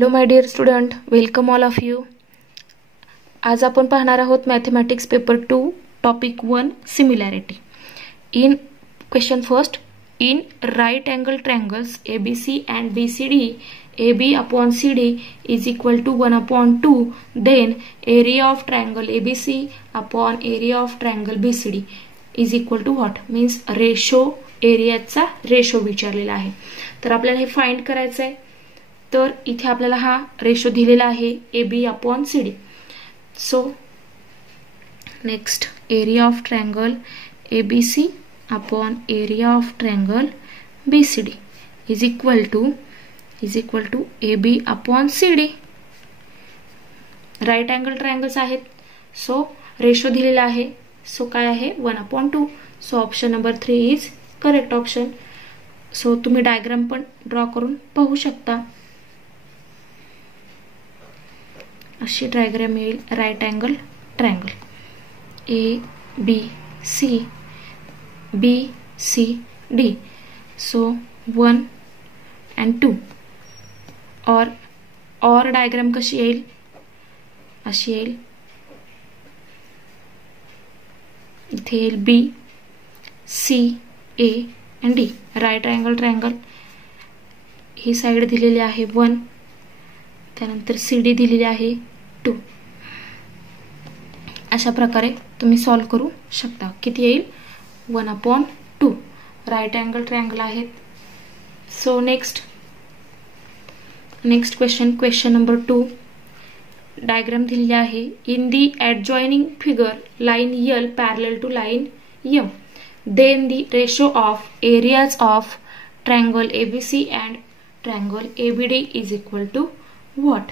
Hello my dear student, welcome all of you. आज आपण पाहणार आहोत mathematics paper 2 topic 1 similarity. In question first, in right angle triangles ABC and BCD, AB upon CD is equal to 1 upon 2, then area of triangle ABC upon area of triangle BCD is equal to what? Means ratio, एरियाचा ratio विचारलेला आहे. तर आपल्याला हे find करायचं आहे. तर इथे आपल्याला हा रेशो दिलेला आहे AB upon CD. So next, area of triangle ABC upon area of triangle BCD is equal to AB upon CD. Right angle triangles आहेत, सो रेशो दिलेला आहे. सो काय आहे? 1 upon 2. So option number 3 is correct option. So तुम्ही diagram पण draw करून पाहू शकता. अशी डायग्राम येईल right angle triangle ABCD. So 1 and 2. और डायग्राम कशी येईल? अशी येईल. इथे येईल B, C, A and D. Right angle triangle. He side दिलेली आहे 1, त्यानंतर CD दिलेली आहे 2. अशा प्रकारे तुम्ही सॉल्व करू शकता. किती येईल? 1 अपॉन 2. राइट अँगल ट्रायंगल आहेत. So next question number 2. Diagram दिलेली आहे. In the adjoining figure line L parallel to line M, then the ratio of areas of triangle ABC and triangle ABD is equal to what?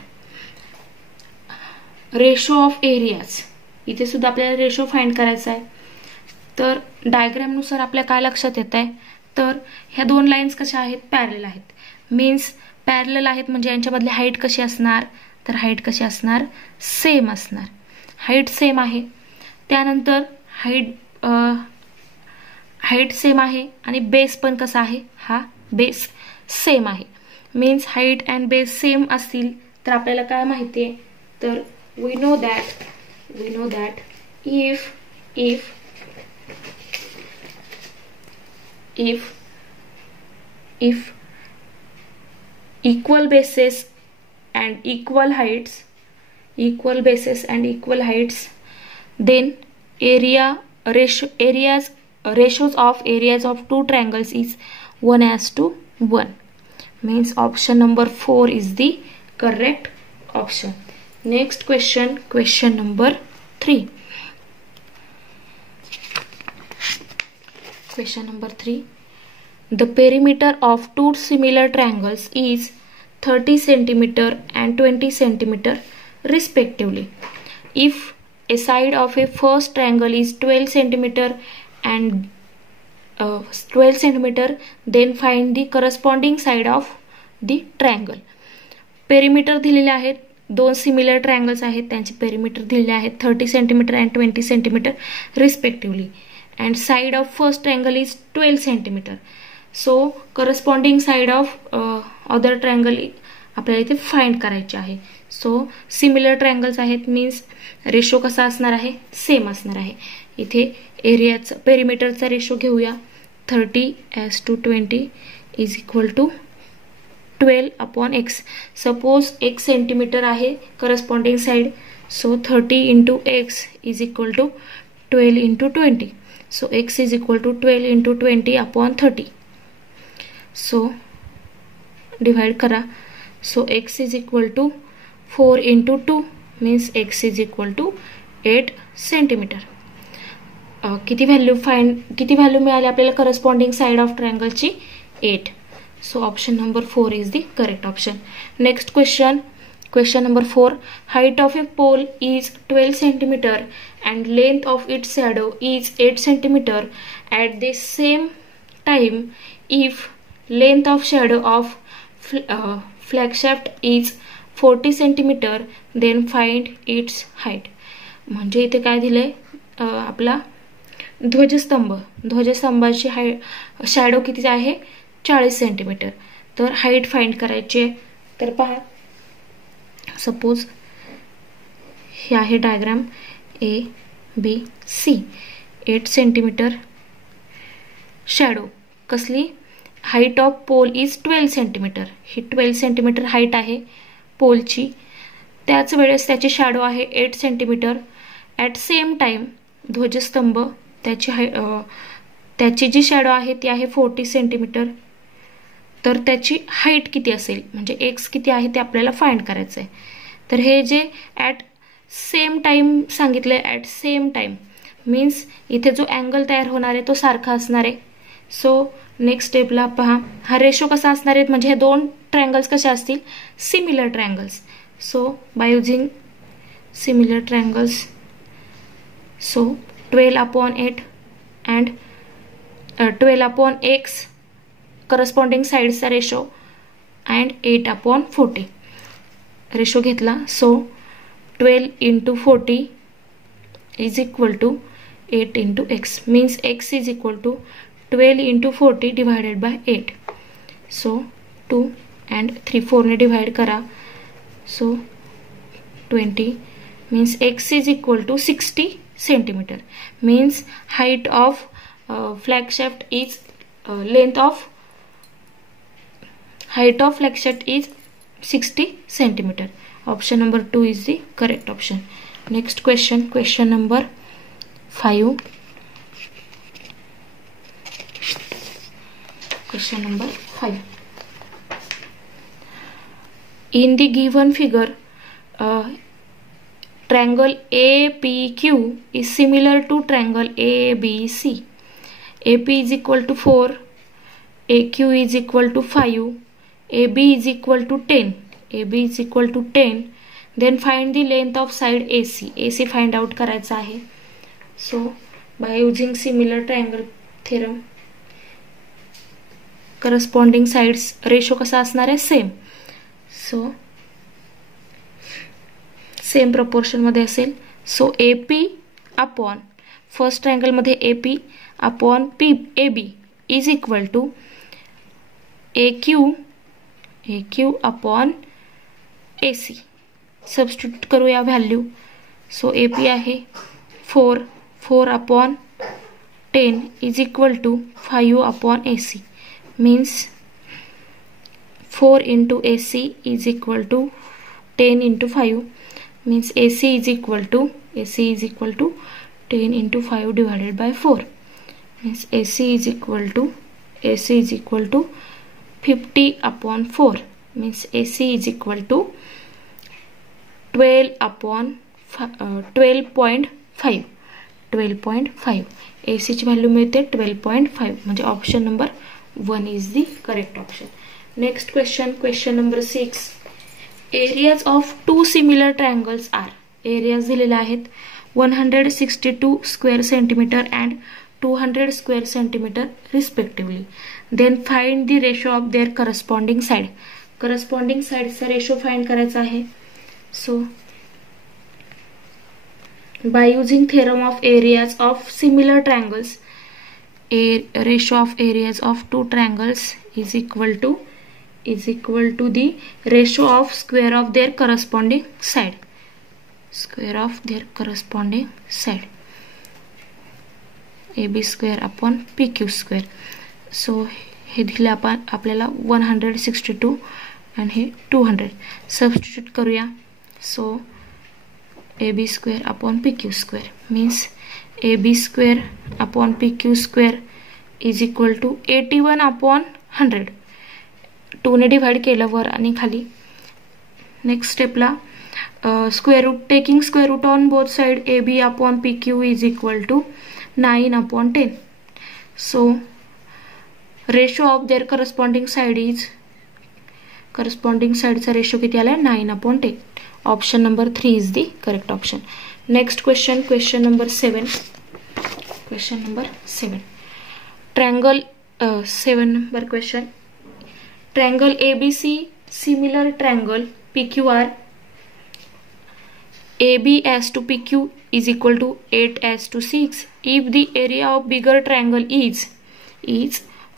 Ratio of areas. इथे सुद्धा आपल्याला ratio find करायचा आहे. तर diagram नुसार आपल्या काय लक्षात येत आहे? तर ह्या दोन लाईन्स कशा आहेत? पॅरलल आहेत. मीन्स पॅरलल आहेत म्हणजे यांच्यामधली हाईट कशी असणार? तर हाईट कशी असणार? सेम असणार. हाईट सेम आहे. त्यानंतर हाईट सेम आहे आणि बेस पण कसा आहे? हा बेस सेम आहे. Means height and base same असतील तर आपल्याला काय माहिती आहे? तर we know that if equal bases and equal heights, then ratios of areas of two triangles is 1:1. Means option number 4 is the correct option. Next question number 3. Question number 3. The perimeter of two similar triangles is 30 cm and 20 cm respectively. If a side of a first triangle is 12 cm and 12 cm, then find the corresponding side of the triangle. Perimeter दिलेले आहेत. दोन similar triangles आहेत, त्यांचे perimeter दिलेले आहेत 30 cm and 20 cm respectively. And side of first triangle is 12 cm. So corresponding side of other triangle आपल्याला इथे find करायचे आहे. सो सिमिलर ट्रायंगल्स आहेत मीन्स रेशो कसा असणार आहे? सेम असणार आहे. इथे एरियाचा पेरिमीटरचा रेशो घेऊया. 30:20 is equal to 12 upon x. Suppose x centimetre आहे corresponding side. So 30 into x is equal to 12 into 20. So x is equal to 12 into 20 upon 30. So divide करा. So x is equal to 4 into 2 means x is equal to 8 centimetre. किती value मिळाली आपल्याला corresponding side of ट्रायंगलची? 8. So option number 4 is the correct option. Next question number 4. Height of a pole is 12 cm and length of its shadow is 8 cm. At the same time, if length of shadow of flagshaft is 40 cm, then find its height. म्हणजे इथे काय दिलंय? आपला ध्वजस्तंभाची shadow किती आहे? 40 centimetre. तर height find करायची. तर पहा सपोज हे आहे डायग्राम ABC. 8 centimetre shadow. कसली? Height of pole is 12 centimetre. ही 12 सेंटीमीटर हाईट आहे पोलची. त्याच वेळेस त्याची शॅडो आहे 8 सेंटीमीटर. ॲट सेम टाइम ध्वजस्तंभ त्याची जी शॅडो आहे ती आहे 40 सेंटीमीटर. तर त्याची हाईट किती असेल, म्हणजे एक्स किती आहे ते आपल्याला फाइंड करायचं आहे. तर हे जे ॲट सेम टाइम सांगितलंय, ॲट सेम टाइम मीन्स इथे जो अँगल तयार होणार आहे तो सारखा असणार आहे. सो नेक्स्ट स्टेपला पहा, हा रेशो कसा असणार आहे, म्हणजे हे दोन ट्रायंगल्स कसे असतील, similar triangles. So by using similar triangles, so 12/8 and 12/x corresponding साइड्सचा रेशो अँड 8/40 रेशो घेतला. So 12 into 40 is equal to 8 into x, means x is equal to 12 into 40 divided by 8. So 2 and 3 4 ने divide करा. So 20 means x is equal to 60 centimeter. Means height of flag shaft is height of flag shaft is 60 centimeter. Option number 2 is the correct option. Next question number 5. Question number 5. In the given figure, triangle APQ is similar to triangle ABC. AP is equal to 4, AQ is equal to 5, AB is equal to 10. AB is equal to 10. Then find the length of side AC. AC find out करायचा आहे. So by using similar triangle theorem, corresponding sides ratio कसा असणार आहे, same. So same proportion मध्ये असेल. So AP upon first triangle मध्ये AP upon AB is equal to AQ upon AC. Substitute करूया value. So AP आहे 4 upon 10 is equal to 5 upon AC. Means 4 into AC is equal to 10 into 5. Means AC is equal to 10 into 5 divided by 4. Means AC is equal to 50 upon 4. Means AC is equal to 12 upon 12.5. 12.5 AC ची value मिळते 12.5. म्हणजे option number 1 is the correct option. Next question number 6. Areas of two similar triangles are. Areas दिलेले आहेत 162 square centimeter and 200 square centimeter respectively. Then find the ratio of their corresponding side. Corresponding side चा ratio find करायचा आहे. So by using theorem of areas of similar triangles, a ratio of areas of two triangles is equal to the ratio of square of their corresponding side. Square of their corresponding side. AB square upon PQ square. So हे दिले आपल्याला 162 and हे 200. Substitute करूया. So AB square upon PQ square means AB square upon PQ square is equal to 81 upon 100. 2 ने divide केलं वर आणि खाली. नेक्स्ट स्टेपला square root, taking square root on both side AB upon PQ is equal to 9 upon 10. So ratio of their corresponding side is, corresponding साइडचा ratio किती आला, 9 upon 10. Option number 3 is the correct option. Next question number 7. Question number 7. Triangle 7 number question. Triangle ABC similar triangle PQR. AB as to PQ is equal to 8 as to 6. If the area of bigger triangle is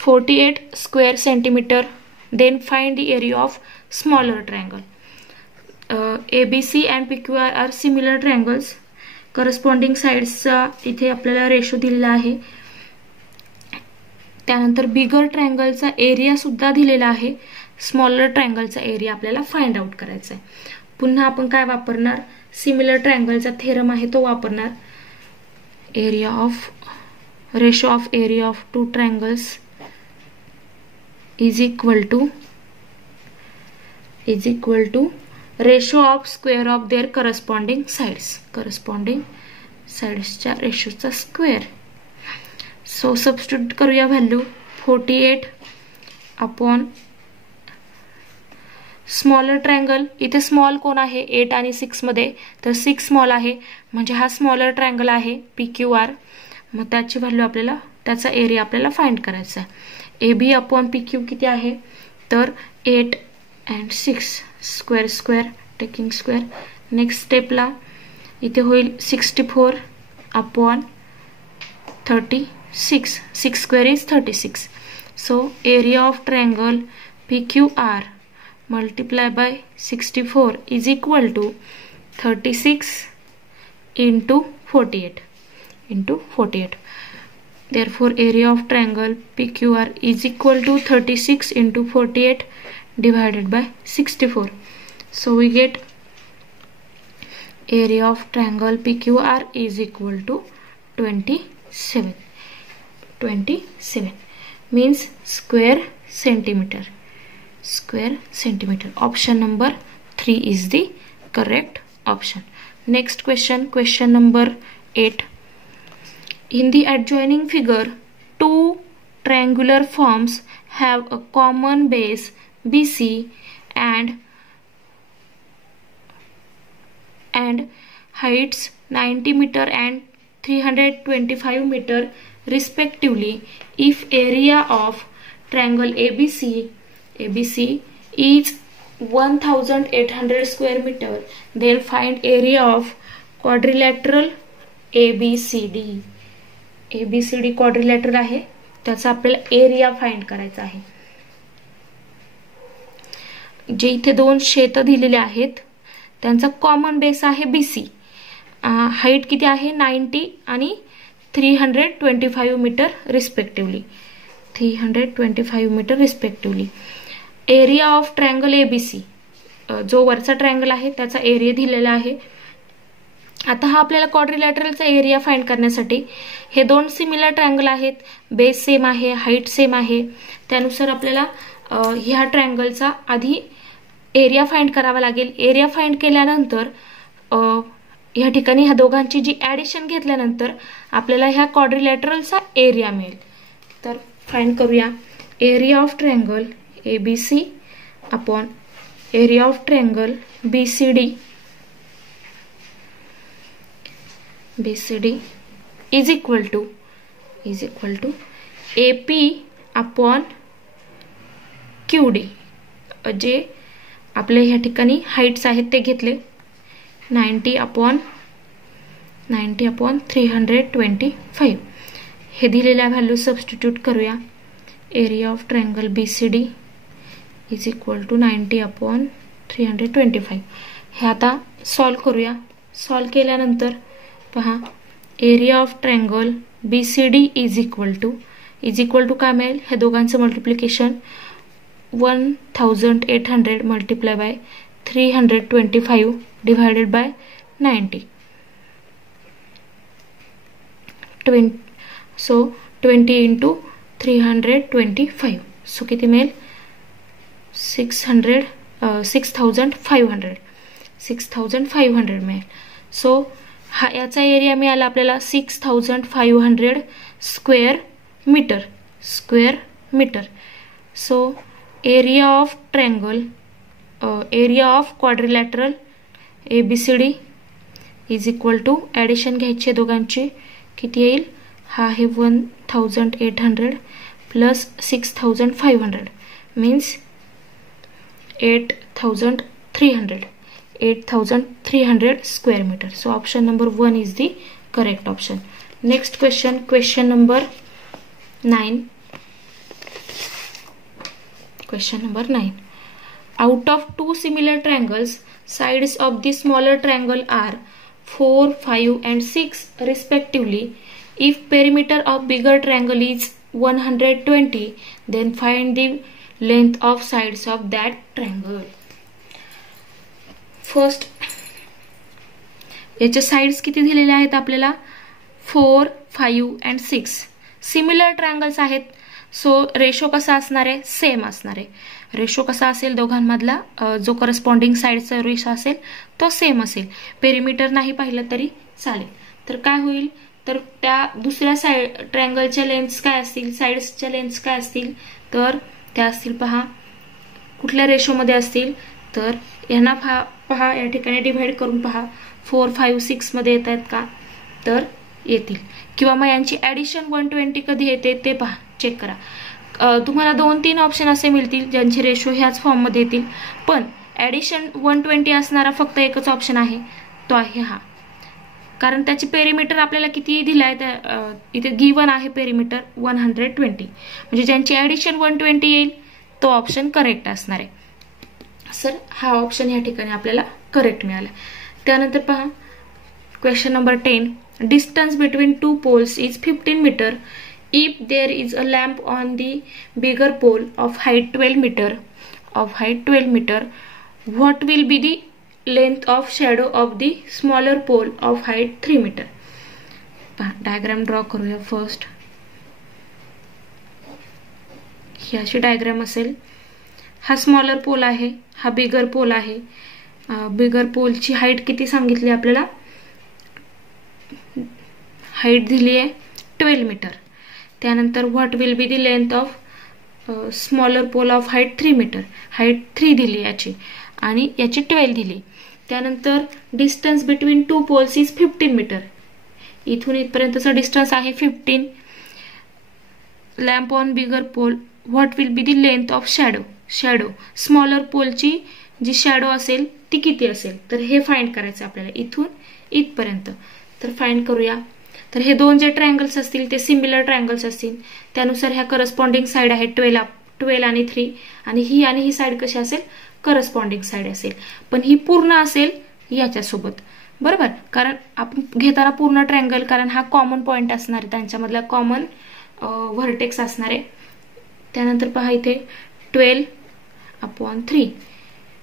48 square centimeter, then find the area of smaller triangle. ABC and PQR are similar triangles. Corresponding साइड्सचा इथे आपल्याला ratio दिलेला आहे. त्यानंतर बिगर ट्रायंगलचा area सुद्धा दिलेला आहे. Smaller ट्रायंगलचा area आपल्याला फाइंड आउट करायचा आहे. पुन्हा आपण काय वापरणार, सिमिलर ट्रायंगलचा थेरम आहे तो वापरणार. Area of ratio of area of two triangles is equal to ratio of square of their corresponding साइड्सच्या रेशोचा स्क्वेअर. सो सबस्टिट्यूट करूया व्हॅल्यू. 48 upon smaller triangle. इथे स्मॉल कोण आहे 8 आणि 6 मध्ये, तर 6 स्मॉल आहे म्हणजे हा स्मॉलर ट्रायंगल आहे PQR. मग त्याची व्हॅल्यू आपल्याला, त्याचा एरिया आपल्याला फाइंड करायचा आहे. AB अपॉन PQ किती आहे, तर 8 and 6 square taking square. Next स्टेपला इथे होईल 64 upon 36. 6 square is 36. So area of triangle PQR multiply by 64 is equal to 36 into 48. Therefore, area of triangle PQR is equal to 36 into 48 divided by 64. So we get area of triangle PQR is equal to 27. 27 means square centimeter. Option number 3 is the correct option. Next question number 8. In the adjoining figure, two triangular forms have a common base BC and heights 90 meter and 325 meter respectively. If area of triangle ABC is 1800 square meter, then find area of quadrilateral ABCD. ABCD quadrilateral आहे, त्याचा आपल्याला area find करायचा आहे. जे इथे दोन शेत दिलेले आहेत त्यांचा कॉमन बेस आहे BC. हाईट किती आहे 90 आणि 325 metre respectively. 325 metre respectively. Area of triangle ABC, जो वरचा ट्रायंगल आहे त्याचा एरिया दिलेला आहे. आता हा आपल्याला क्वाड्रिलॅटरलचा एरिया फाइंड करण्यासाठी, हे दोन सिमिलर ट्रायंगल आहेत, बेस सेम आहे, हाईट सेम आहे, त्यानुसार आपल्याला ह्या ट्रायंगलचा आधी एरिया फाइंड करावा लागेल. एरिया फाइंड केल्यानंतर ह्या ठिकाणी ह्या दोघांची जी ऍडिशन घेतल्यानंतर आपल्याला ह्या क्वाड्रिलॅटरलचा एरिया मिळेल. तर फाइंड करूया. Area of triangle ABC upon area of triangle BCD is equal to AP upon QD. जे आपले ह्या ठिकाणी हाईट्स आहेत ते घेतले 90 अपॉन 325. हे दिलेल्या व्हॅल्यू सबस्टिट्यूट करूया. Area of triangle BCD is equal to 90 upon 325. हे आता सॉल्व करूया. सॉल्व केल्यानंतर पहा, area of triangle BCD is equal to काय मिळेल, हे दोघांचं multiplication 1800 multiply by 325 divided by 90. 20 into 325. So किती मिळेल 6500 मिळेल. सो हा याचा एरिया मिळाला आपल्याला 6500 square metre. So area of triangle, area of quadrilateral ABCD is equal to, addition घ्यायची दोघांची, किती येईल, हा आहे 1800 plus 6500 means 8300 square metre. So option number 1 is the correct option. Next question number 9. Question number 9. Out of two similar triangles, sides of the smaller triangle are 4, 5 and 6 respectively. If perimeter of bigger triangle is 120, then find the length of sides of that triangle. First याचे sides किती दिलेले आहेत आपल्याला 4, 5 and 6. Similar triangles आहेत. So ratio कसा असणार आहे, same असणार आहे. रेशो कसा असेल दोघांमधला, जो करस्पॉन्डिंग साइडचा रेशो असेल तो सेम असेल. पेरिमीटर नाही पाहिलं तरी चालेल. तर काय होईल, तर त्या दुसऱ्या साइड ट्रायंगलच्या लेंथ्स काय असतील, साइड्सच्या लेंथ्स काय असतील, तर त्या असतील पहा कुठल्या रेशोमध्ये असतील, तर यांना पहा या ठिकाणी डिवाइड करून पहा 4, 5, 6 मध्ये येत आहेत का, तर येतील. किंवा मग यांची ऍडिशन 120 कधी येते ते पहा, चेक करा. तुम्हाला 2-3 ऑप्शन असे मिळतील ज्यांचे रेशो ह्याच फॉर्म मध्ये येतील. पण ऍडिशन 120 असणारा फक्त एकच ऑप्शन आहे, तो आहे हा. कारण त्याची पेरिमीटर आपल्याला किती दिलाय, इथे गिवन आहे पेरिमीटर 120. म्हणजे ज्यांची ऍडिशन 120 येईल तो ऑप्शन करेक्ट असणार आहे. सर हा ऑप्शन या ठिकाणी आपल्याला करेक्ट मिळाला. त्यानंतर पहा question number 10. Distance between 2 poles is 15 metre. If there is a lamp on the bigger pole of height 12 meter, what will be the length of shadow of the smaller pole of height 3 meter? Diagram draw करूया. First ही अशी diagram असेल. हा smaller pole आहे, हा बिगर pole आहे. बिगर पोलची height किती सांगितली आपल्याला, हाईट दिली आहे 12 मीटर. त्यानंतर what will be the length of smaller pole of height 3 metre. Height 3 दिली याची आणि याची 12 दिली. त्यानंतर distance between 2 poles is 15 metre. इथून इथपर्यंतचा डिस्टन्स आहे 15. Lamp on bigger pole, what will be the length of shadow smaller पोलची जी शॅडो असेल ती किती असेल, तर हे फाइंड करायचं आपल्याला इथून इथपर्यंत. तर फाइंड करूया. तर हे दोन जे ट्रायंगल्स असतील ते सिमिलर ट्रायंगल्स असतील, त्यानुसार ह्या करस्पॉन्डिंग साइड आहेत 12 आणि 3, आणि ही साइड कशी असेल, करस्पॉन्डिंग साइड असेल. पण ही पूर्ण असेल याच्यासोबत, बरोबर. कारण आपण घेताना पूर्ण ट्रायंगल, कारण हा कॉमन पॉइंट असणार आहे, त्यांच्यामधला कॉमन व्हर्टेक्स असणार आहे. त्यानंतर पहा इथे 12/3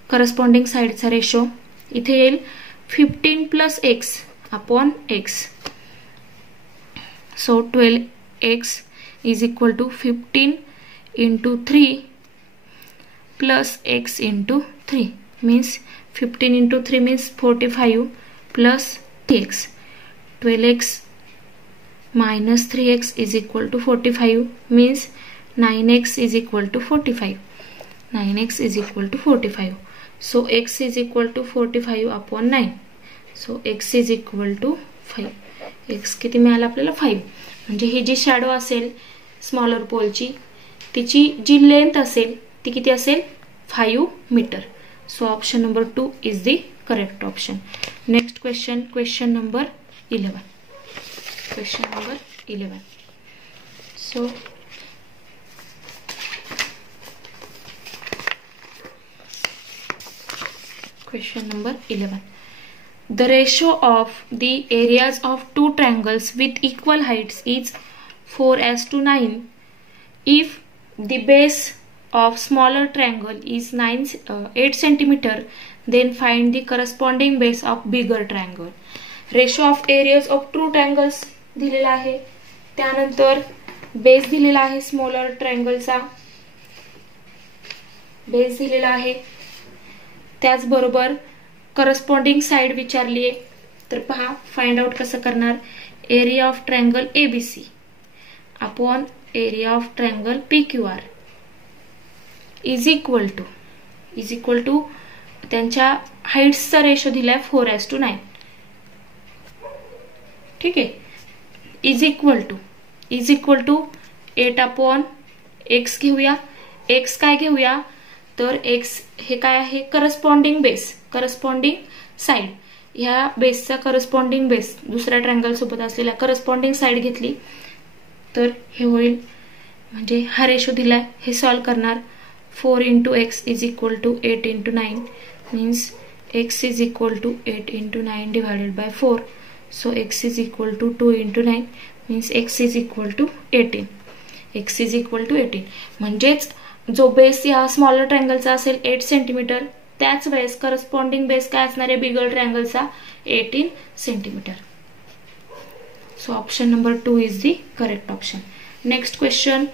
करस्पॉन्डिंग साइडचा रेशो इथे येईल 15 + x/x. So 12x is equal to 15 into 3 plus x into 3 means 15 into 3 means 45 plus 3x. 12x minus 3x is equal to 45 means 9x is equal to 45. 9x is equal to 45. So x is equal to 45/9. So x is equal to 5. x किती मिळाला आपल्याला 5. म्हणजे ही जी shadow असेल smaller पोलची, तिची जी length असेल ती किती असेल 5 metre. So option number 2 is the correct option. Next question, question number 11. Question number 11. So question number 11. The ratio of the areas of two triangles with equal heights is 4:9. If the base of smaller triangle is 8 cm, then find the corresponding base of bigger triangle. Ratio of areas of two triangles दिलेला आहे. त्यानंतर base दिलेला आहे, smaller ट्रायंगलचा base दिलेला आहे. त्याचबरोबर corresponding side विचारली आहे. तर पहा फाइंड आउट कसं करणार. Area of triangle ABC upon area of triangle PQR is equal to त्यांच्या हाईट्सचा रेशो दिलाय 4:9. ठीक आहे. इज इक्वल टू 8/x घेऊया. x काय घेऊया, तर x हे काय आहे, करस्पॉन्डिंग साइड. ह्या बेसचा करस्पॉन्डिंग बेस दुसऱ्या ट्रायंगल सोबत असलेल्या करस्पॉन्डिंग साइड घेतली तर हे होईल. म्हणजे हा रेशो दिलाय, हे सॉल्व करणार. 4 × x is equal to 8 × 9 means x is equal to 8 into 9 divided by 4. So x is equal to 2 into 9 means x is equal to 18. x is equal to 18. म्हणजेच जो बेस या स्मॉलर ट्रायंगलचा असेल 8 centimetre, त्याच वेळेस corresponding base काय असणार आहे बिगर ट्रायंगलचा 18 centimetre. So option number 2 is the correct option. Next question.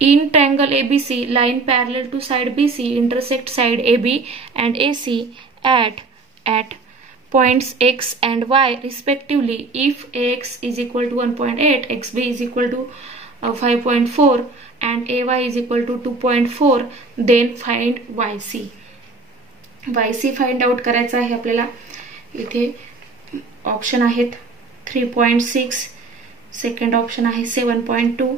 In triangle ABC, line parallel to side BC intersect side AB and AC at points X and Y respectively. If AX is equal to 1.8, XB is equal to 5.4 and AY is equal to 2.4, then find YC. YC find out करायचा आहे आपल्याला. इथे option आहेत 3.6, second option आहे 7.2,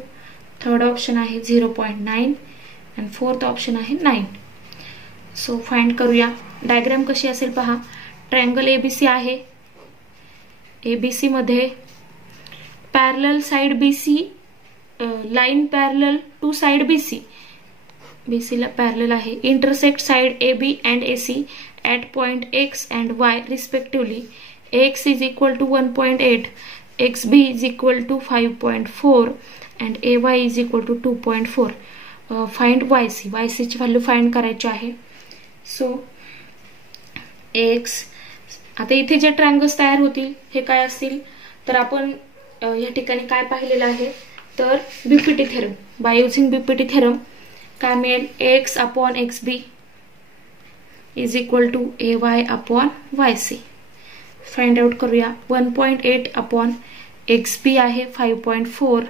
third option आहे 0.9 आणि fourth option आहे 9. So find करूया. डायग्राम कशी असेल पहा. ट्रायंगल एबीसी आहे. एबीसी मध्ये parallel side BC, line parallel to side BC, BC ला पॅरलल आहे. Intersect side AB and AC at point X and Y respectively. X is equal to 1.8, XB is equal to 5.4 and AY is equal to 2.4. Find YC. YC ची value find करायची आहे. So X, आता इथे जे triangles तयार होतील हे काय असतील तर आपण या ठिकाणी काय पाहिलेलं आहे तर BPT theorem. By using BPT theorem काय मिळेल, X अपॉन XB is equal to AY अपॉन YC. फाइंड आउट करूया. 1.8 अपॉन XB आहे 5.4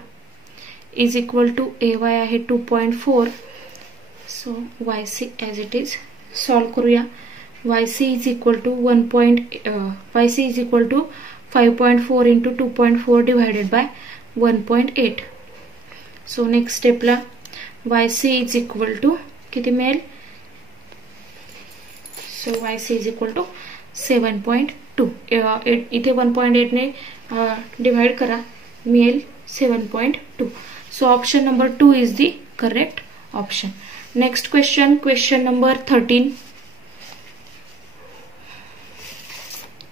इज इक्वल टू AY आहे 2.4. So YC as it is. Solve करूया. YC is equal to YC is equal to 5.4 into 2.4 divided by 1.8. So next स्टेपला YC is equal to किती मिळेल. So YC is equal to 7.2. इथे 1.8 ने divide करा, मिळेल 7.2. So option number 2 is the correct option. Next question, question number 13.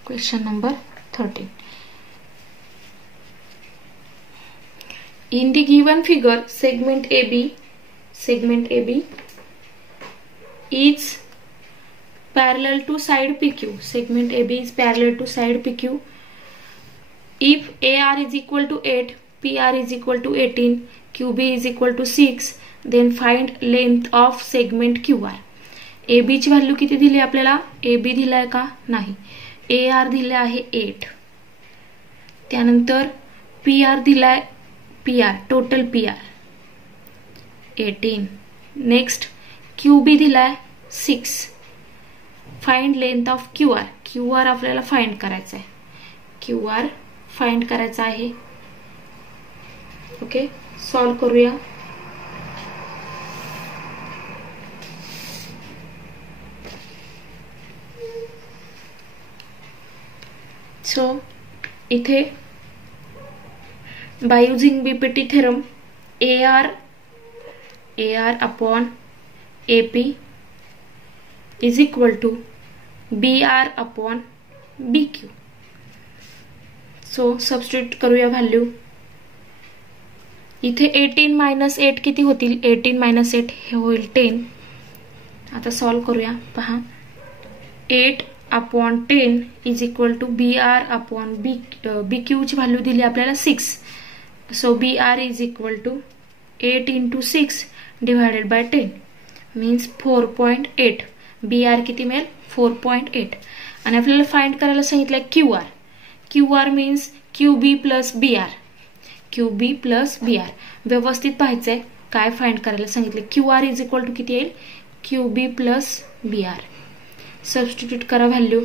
Question number 13. In the given figure, segment AB is parallel to side PQ. Segment AB is parallel to side PQ. If AR is equal to 8, PR is equal to 18, QB is equal to 6, then find length of segment QR. AB ची value किती दिली आपल्याला, AB दिलाय का नाही. AR दिले आहे 8, त्यानंतर PR दिलाय, PR total PR 18. Next QB दिलाय 6. Find length of QR. QR आपल्याला फाइंड करायचा आहे. QR फाइंड करायचा आहे. ओके, सॉल्व करूया. सो इथे by using BPT theorem AR upon AP is equal to BR upon BQ. So substitute करूया value. इथे 18 मायनस 8 किती होतील, 18 मायनस 8 हे होईल 10. आता सॉल्व करूया. पहा 8 upon 10 is equal to BR upon BQ ची व्हॅल्यू दिली आपल्याला 6. So BR is equal to 8 into 6 divided by 10 means 4.8. BR किती मिळेल 4.8. आणि आपल्याला फाइंड करायला सांगितलंय QR. QR means QB plus BR. QB plus BR व्यवस्थित पाहायचंय काय फाइंड करायला सांगितलं. QR इज इक्वल टू किती येईल, QB प्लस BR. सबस्टिट्यूट करा value.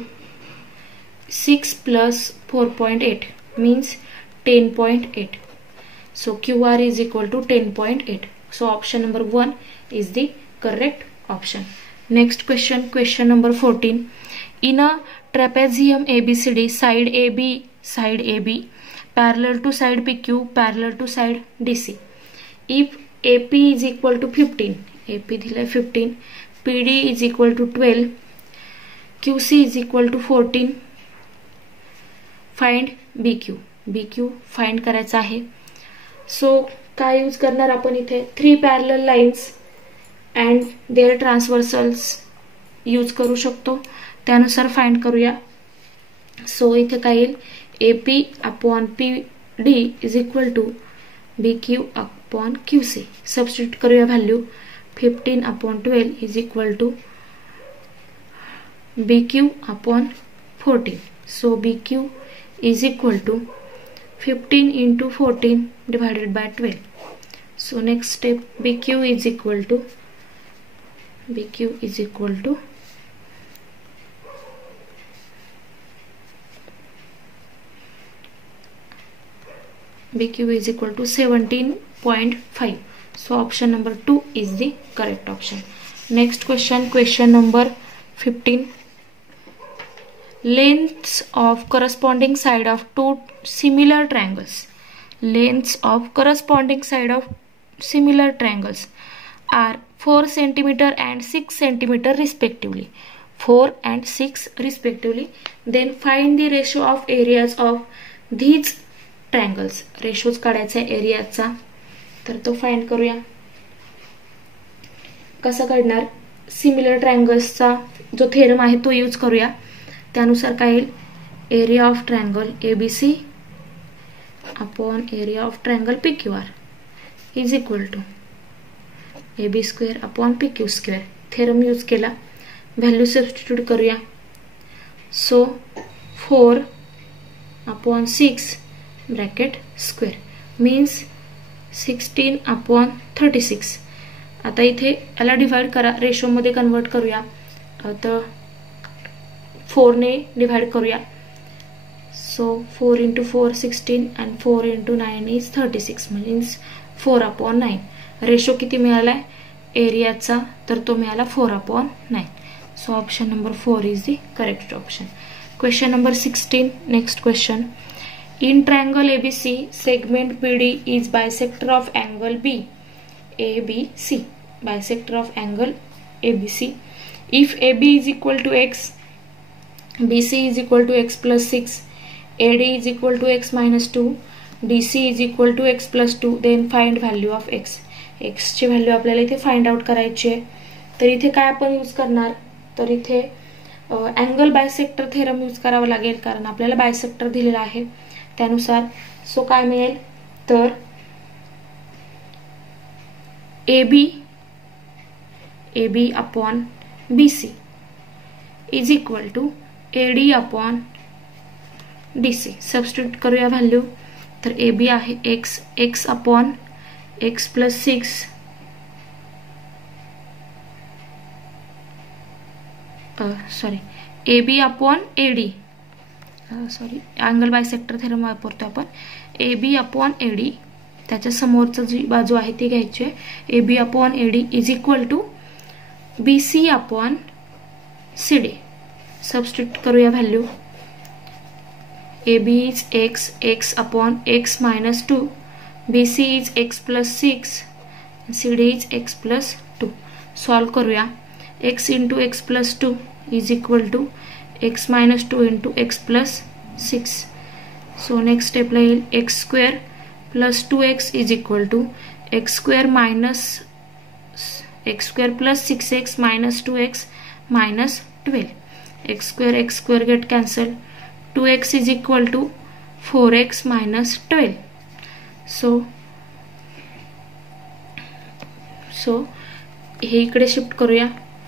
6 plus 4.8 means 10.8. So QR is equal to 10.8. So option number 1 is the correct option. Next question, question number 14. In a trapezium ABCD, side AB parallel to side PQ, parallel to side DC. If AP is equal to 15, AP दिलाय 15, PD is equal to 12, QC is equal to 14. Find BQ. BQ find करायचा आहे. So काय use करणार आपण इथे 3 parallel lines and their transversals use करू शकतो. त्यानुसार फाइंड करूया. सो इथे काय येईल AP upon PD is equal to BQ upon QC. Substitute करूया value. 15 upon 12 is equal to BQ upon 14. So BQ is equal to 15 into 14 divided by 12. So next step, BQ is equal to BQ is equal to 17.5. So option number 2 is the correct option. Next question, question number 15. Lengths of corresponding side of two similar triangles. Lengths of corresponding side of similar triangles are 4 cm and 6 cm respectively. 4 and 6 respectively. Then find the ratio of areas of these triangles. Ratios काढायचा एरियाचा. तर तो find करूया. कसा काढणार? Similar ट्रायंगल्सचा जो theorem आहे तो use करूया. त्यानुसार काय येईल area of triangle ABC upon area of triangle PQR is equal to AB square upon PQ square. Theorem use केला. व्हॅल्यू सबस्टिट्यूट करूया. So 4 upon 6 bracket square means 16 upon 36. आता इथे याला डिवाइड करा. रेशोमध्ये कन्वर्ट करूया. तर 4 ने डिवाइड करूया. So 4 into 4 16 and 4 into 9 is 36 means 4 upon 9. Ratio किती मिळालाय एरियाचा? तर तो मिळाला 4 upon 9. So option number 4 is the correct option. Question number 16. Next question. In triangle ABC segment BD is bisector of angle B. ABC bisector of angle ABC. If AB is equal to X, BC is equal to X plus 6, AD is equal to X minus 2, DC is equal to X plus 2, then find value of X. X ची value आपल्याला इथे find out करायची आहे. तर इथे काय आपण use करणार? तर इथे अँगल बायसेक्टर थेरम यूज करावा लागेल कारण आपल्याला बायसेक्टर दिलेला आहे त्यानुसार. सो काय मिळेल तर AB upon BC is equal to AD upon DC. Substitute करूया व्हॅल्यू. तर AB आहे X upon X plus 6 sorry AB upon AD sorry angle bisector theorem वापरतो आपण. AB अपॉन AD त्याच्या समोरचं जी बाजू आहे ती घ्यायची आहे. AB upon AD is equal to BC upon CD. Substitute करूया value. AB is X upon X minus 2, BC is X plus 6, CD is X plus 2. Solve करूया. X into X plus 2 is equal to X minus 2 into X plus 6. So next स्टेपला येईल X square plus 2X is equal to X square plus 6X minus 2X minus 12. X square get cancelled. 2X is equal to 4X minus 12. So हे इकडे shift करूया.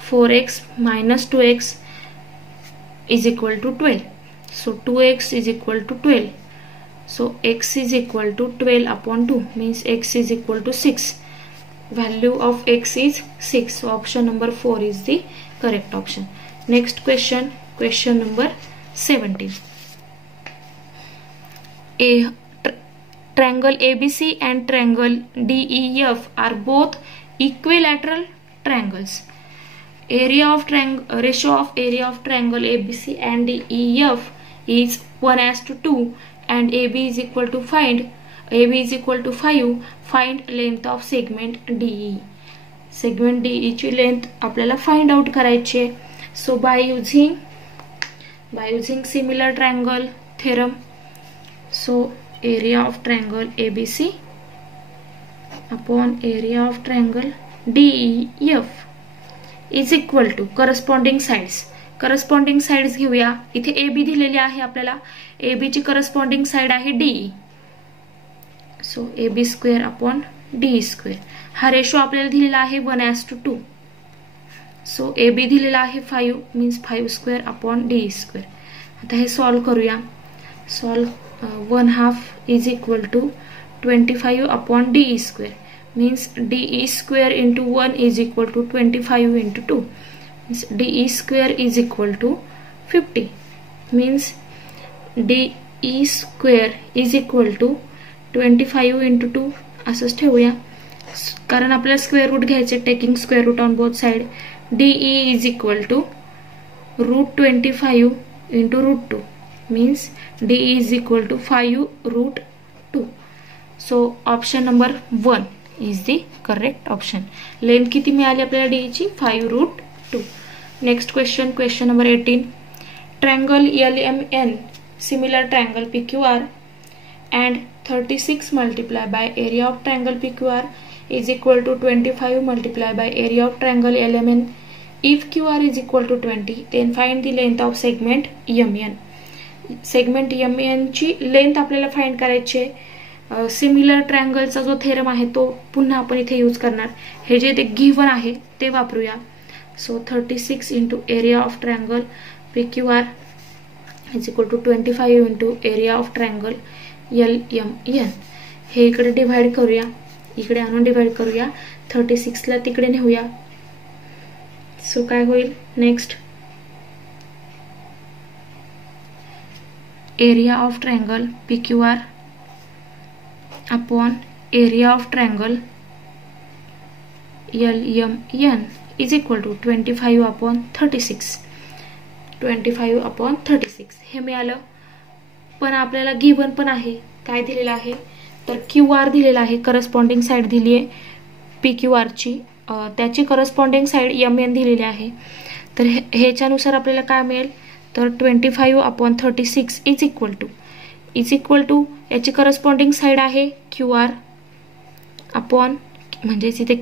4X minus 2X is equal to 12. So 2X is equal to 12. So X is equal to 12 upon 2 means X is equal to 6. Value of X is 6. So option number 4 is the correct option. Next question, question number 17. Triangle ABC and triangle DEF are both equilateral triangles. Ratio of area of triangle ABC and DEF is 1:2 and AB is equal to 5. Find length of segment DE. Segment DE ची length आपल्याला find out करायची आहे. So by using by using similar triangle theorem. So area of triangle ABC upon area of triangle DEF is equal to corresponding sides. Corresponding sides घेऊया. इथे AB दिलेली आहे आपल्याला. AB ची करस्पॉन्डिंग साइड आहे DE. So AB square upon DE square. हा ratio आपल्याला दिलेला आहे 1:2. सो AB दिलेला आहे 5 means 5 square upon DE square. आता हे सॉल्व करूया. Solve 1/2 is equal to 25 upon DE square means DE square into 1 is equal to 25 into 2. DE square is equal to 50 means DE square is equal to 25 into 2 असंच ठेवूया कारण आपल्याला square root घ्यायचे. Taking square root on both side. DE is equal to √25 into √2 means DE is equal to 5√2. So option number 1 is the correct option. Length किती मिळाली आपल्याला DE ची 5√2. Next question, question number 18. Triangle LMN, similar triangle PQR and 36 multiplied by area of triangle PQR is equal to 25 multiplied by area of triangle LMN. If QR is equal to 20, then find the length of segment MN. Segment MN ची length आपल्याला find करायची आहे. Similar ट्रायंगलचा जो theorem आहे तो पुन्हा आपण इथे यूज करणार. हे जे गिव्हन आहे ते वापरूया. So 36 into area of triangle PQR is equal to 25 into area of triangle LMN. हे इकडे डिवाइड करूया. इकडे आणून डिवाइड करूया. 36 ला तिकडे नेऊया. सो काय होईल next area of triangle PQR upon area of triangle LMN is equal to 25 upon 36. 25 upon 36 हे मिळालं. पण आपल्याला गिवन पण आहे. काय दिलेलं आहे तर QR दिलेला आहे. करस्पॉन्डिंग साइड दिली आहे PQR ची. त्याची करस्पॉन्डिंग साइड MN दिलेली आहे. तर ह्याच्यानुसार आपल्याला काय मिळेल तर 25 upon 36 इज इक्वल टू याची करस्पॉन्डिंग साइड आहे QR अपॉन म्हणजे इथे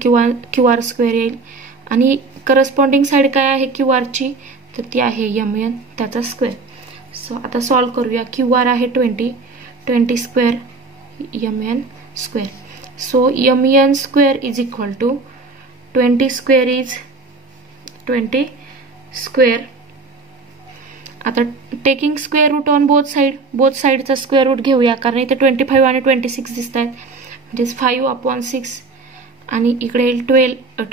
QR स्क्वेअर येईल आणि करस्पॉन्डिंग साइड काय आहे QR ची तर ती आहे MN त्याचा स्क्वेअर. सो आता सॉल्व करूया. QR आहे 20 square MN square. So MN square is equal to 20 square is 20 square. आता taking square root on both साइडचा स्क्वेअर रूट घेऊया कारण इथे 25 आणि 26 दिसत आहेत म्हणजे 5 अपॉन 6 आणि इकडे येईल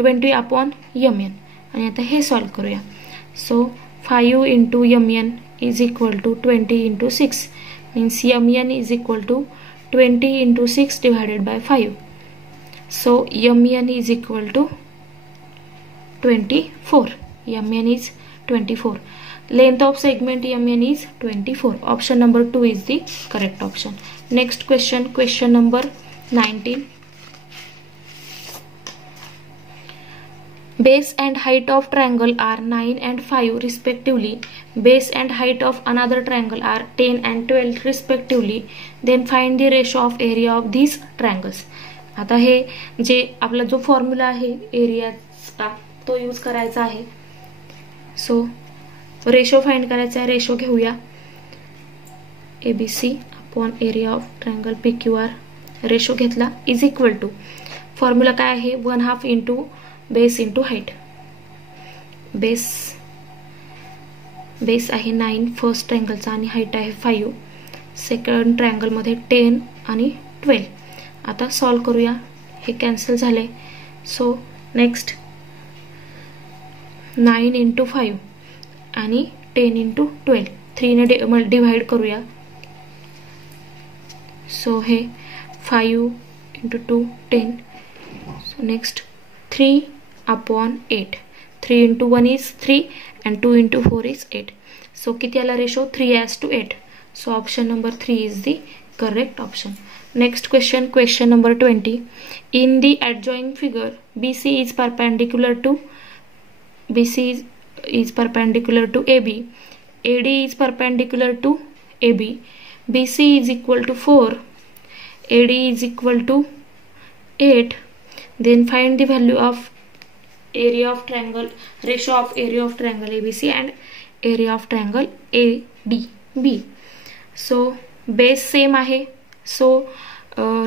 20 अपॉन MN. आणि आता हे सॉल्व करूया. So 5 into MN is equal to 20 into 6 means MN is equal to 20 into 6 divided by 5. So MN is equal to 24. MN is 24. Length of segment MN is 24. Option number 2 is the correct option. Next question, question number 19. Base and height of triangle are 9 and 5 respectively. Base and height of another triangle are 10 and 12 respectively. Then find the ratio of area of these triangles. आता हे जे आपला जो formula आहे एरियाचा तो use करायचा आहे. So ratio find करायचा आहे. रेशो घेऊया. ABC upon area of triangle PQR. Ratio घेतला इज इक्वल टू फॉर्म्युला काय आहे 1/2 into base into height. Base आहे 9 फर्स्ट ट्रायंगलचा आणि हाईट आहे 5. सेकंड ट्रायंगल मध्ये 10 आणि 12. आता सॉल्व करूया. हे कॅन्सल झाले. सो नेक्स्ट 9 इंटू 5 आणि 10 इंटू 12 3 ने डिवाइड करूया. सो हे 5 into 2 10. So next 3 upon 8. 3 into 1 is 3 and 2 into 4 is 8. So किती आला ratio 3:8. So option number 3 is the correct option. Next question, question number 20. In the adjoining figure, BC is perpendicular to AB AD is perpendicular to AB, BC is equal to 4, AD is equal to 8. Then find the value of area of triangle, ratio of area of triangle ABC and area of triangle ADB. So base same आहे, so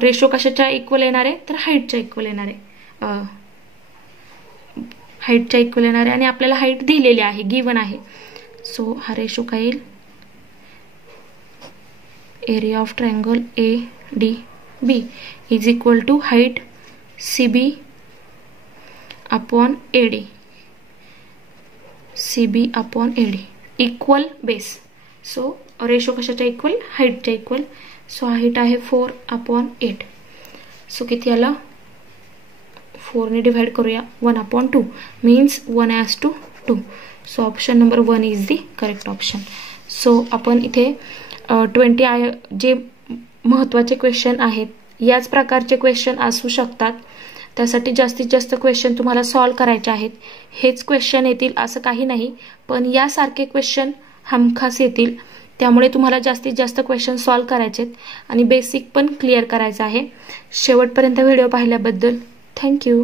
ratio कशाच्या equal येणार आहे तर हाईटच्या equal येणार आहे, हाईटच्या equal येणार आहे आणि आपल्याला हाईट दिलेली आहे, गिवन आहे. सो हा रेशो काय येईल, area of triangle ADB is equal to height CB upon AD, CB upon AD equal base. So ratio कशाच्या इक्वल, हाईटच्या इक्वल. सो हाईट आहे 4 अपॉन 8. सो किती आला, 4 ने डिवाइड करूया, 1 upon 2 means 1:2. So option number 1 is the correct option. So आपण इथे 20 जे महत्त्वाचे क्वेश्चन आहेत याच प्रकारचे क्वेश्चन असू शकतात, त्यासाठी जास्तीत जास्त क्वेश्चन तुम्हाला सॉल्व करायचे आहेत. हेच क्वेश्चन येतील असं काही नाही, पण यासारखे क्वेश्चन हमखास येतील, त्यामुळे तुम्हाला जास्तीत जास्त क्वेश्चन सॉल्व करायचे आहेत आणि बेसिक पण क्लिअर करायचं आहे. शेवटपर्यंत व्हिडिओ पाहिल्याबद्दल थँक्यू.